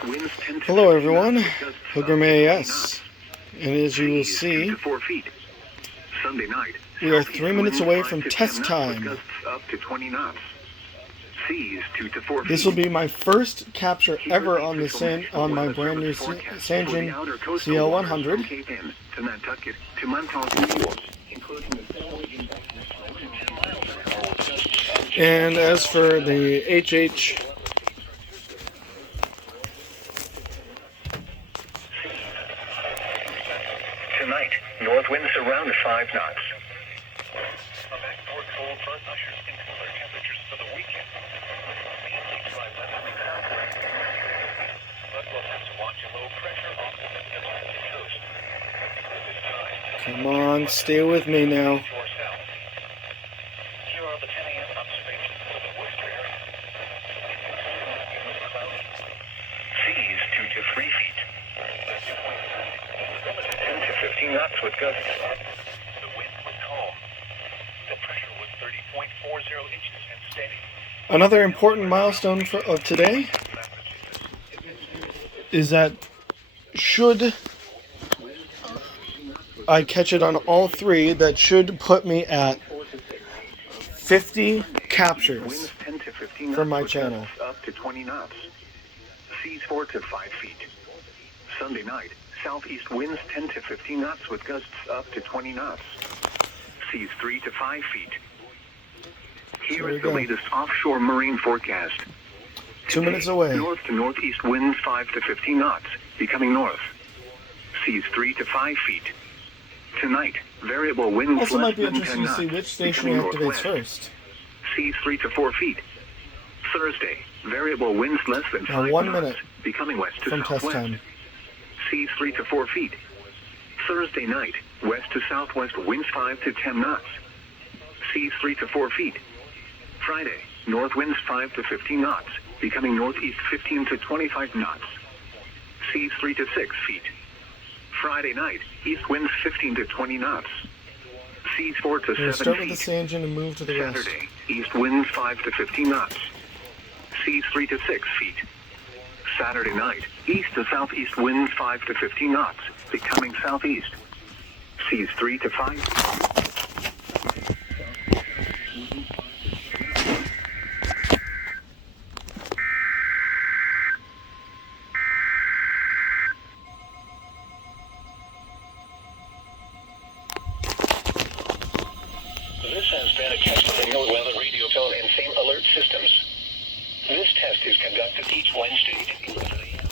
southeast winds 10 to Hello 15 everyone, knots with gusts Pilgrim up to 20 EAS, knots. and as you will Seas 2 see, to 4 feet. Sunday night, we are southeast 3 minutes winds away 5 from to 10 test knots time. with gusts up to 20 knots. Seas 2 to 4 feet. This will be my first capture Here ever is the on the official on my weather brand new service forecast for Sanjin the outer coastal waters from CL100. Cape Ann to Nantucket to Montauk, New York, including the And as for the HH, tonight, north winds around 5 knots. A backdoor cold front ushers in cooler temperatures for the weekend. Mainly dry weather in southwest. But we'll have to watch a low pressure off the Atlantic coast. At this time, come on, stay with me now. shore south. Here are the 10 a.m. observations for the Worcester area. Cloudy. Seas 2 to 3 feet. 10 to 15 knots with gusts. The wind was calm. The pressure was 30.40 inches and steady. Another important milestone of today is that should I catch it on all three, that should put me at 50 captures Winds 10 to 15 knots for my with channel. gusts up to 20 knots. Seas 4 to 5 feet. Sunday night, southeast winds 10 to 15 knots with gusts up to 20 knots. Seas 3 to 5 feet. Here There we is the go. latest offshore marine forecast. 2 minutes away. North to northeast winds 5 to 15 knots, becoming north. Seas 3 to 5 feet. Tonight, variable winds Also less might be than 10 interesting to knots, see which station becoming activates northwest. first. Seas 3 to 4 feet. Thursday, variable winds less than Now 5 1 knots, minute becoming west to from test southwest. time. Seas 3 to 4 feet. Thursday night, west to southwest winds 5 to 10 knots. Seas 3 to 4 feet. Friday, north winds 5 to 15 knots, becoming northeast 15 to 25 knots. Seas 3 to 6 feet. Friday night, east winds 15 to 20 knots. Seas 4 to We're going 7 to start with feet. the Sanjin and move to the rest. Saturday, east winds 5 to 15 knots. Seas 3 to 6 feet. Saturday night, east to southeast winds 5 to 15 knots, becoming southeast. Seas 3 to 5. This has been a test of the NOAA radio tone and same alert systems. This test is conducted each Wednesday at 11 a.m.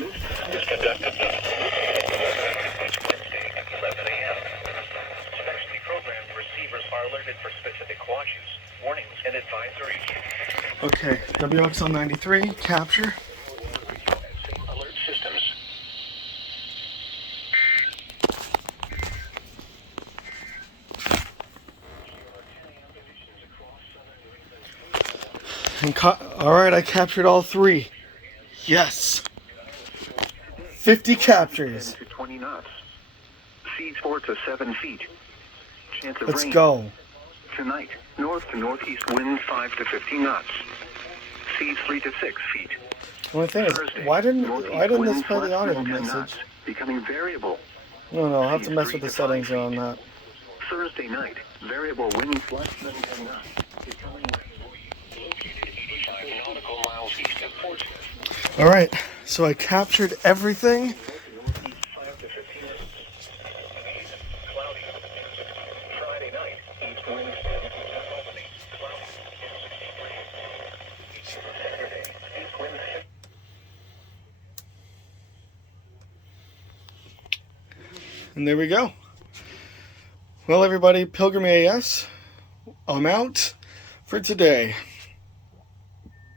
This test is conducted each Wednesday at 11 a.m. Specially programmed receivers are alerted for specific watches, warnings, and advisories. Okay, WXL 93, capture. And same alert systems. And alright, I captured all three. Yes! 50 captures. 10 to 20 knots. Seas 4 to 7 feet. Chance of Let's rain. go. Tonight, north to northeast winds 5 to 15 knots. Seas 3 to 6 feet. The only thing is, Thursday, why didn't northeast this winds play the less audio than 10 message? knots, becoming variable. No, I'll have to Seas mess 3 with the to 5 settings on feet. that. Thursday night, variable winds less than 10 knots, becoming located 85 nautical miles east of Portsmouth. Alright, so I captured everything. Northeast 5 to 15 knots. Cloudy. Friday night, east winds 10 to 11, cloudy, 60 degrees. Saturday, east winds 10. And there we go. Well, everybody, Pilgrim AS, I'm out for today.